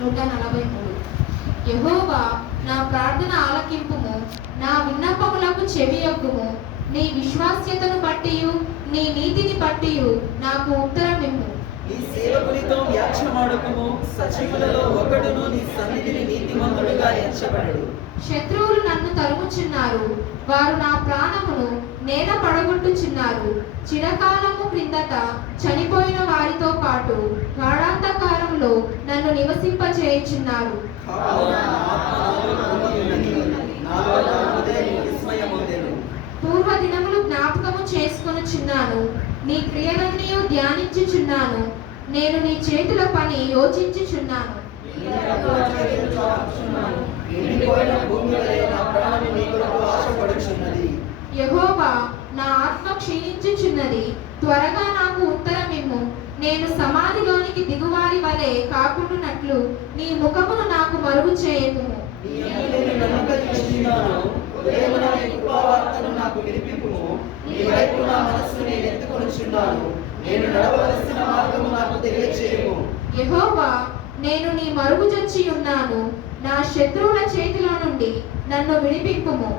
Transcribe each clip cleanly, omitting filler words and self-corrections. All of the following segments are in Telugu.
143. యెహోవా నా ప్రార్థన ఆలకింపుము, నా విన్నపములకు చెవియొగ్గుము. నీ విశ్వాస్యతను బట్టియు నీ నీతిని బట్టియు నాకు ఉత్తరమిమ్ము. నీ సేవకునితో వ్యాఖ్యమాడకుము, సజీవులలో ఒకడును నీ సన్నిధిని నీతిమంతుడుగా ఎంచబడడు. శత్రువులు నన్ను తరుముచున్నారు, వారు నా ప్రాణమును నేల పడగొట్టుచున్నారు. చిరకాలము క్రిందట చనిపోయిన వారితో పాటు గాఢాంధకారంలో నన్ను నివసింపచేయుచున్నారు. పూర్వ దినములు జ్ఞాపకము చేసుకొనుచున్నాను, నీ క్రియలన్నీయు ధ్యానించుచున్నాను. నేను నీ చేతుల పని యోచించుచున్నాను. యెహోవా నా ఆత్మ క్షీణించుచున్నది, త్వరగా నాకు ఉత్తరమిమ్ము. నేను సమాధిలోనికి దిగువారి వలె కాకుండానట్లు నీ ముఖమును నాకు మరుగు చేయకుము. యెహోవా నేను నీ మరుగుజొచ్చి ఉన్నాను, నా శత్రువుల చేతిలో నుండి నన్ను విడిపింపుము.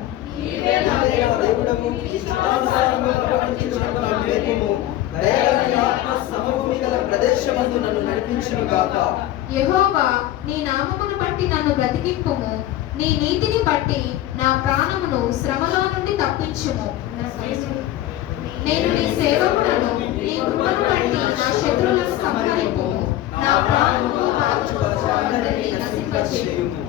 యెహోవా నీ నామమును బట్టి నన్ను బ్రతికింపుము, నీ నీతిని బట్టి నా ప్రాణమును శ్రమలో నుండి తప్పించుము. నేను నీ సేవకులను, నీ కృపను బట్టి నా శత్రువులను సంహరింపుము. నా ప్రాణమును నశింపచేయుము.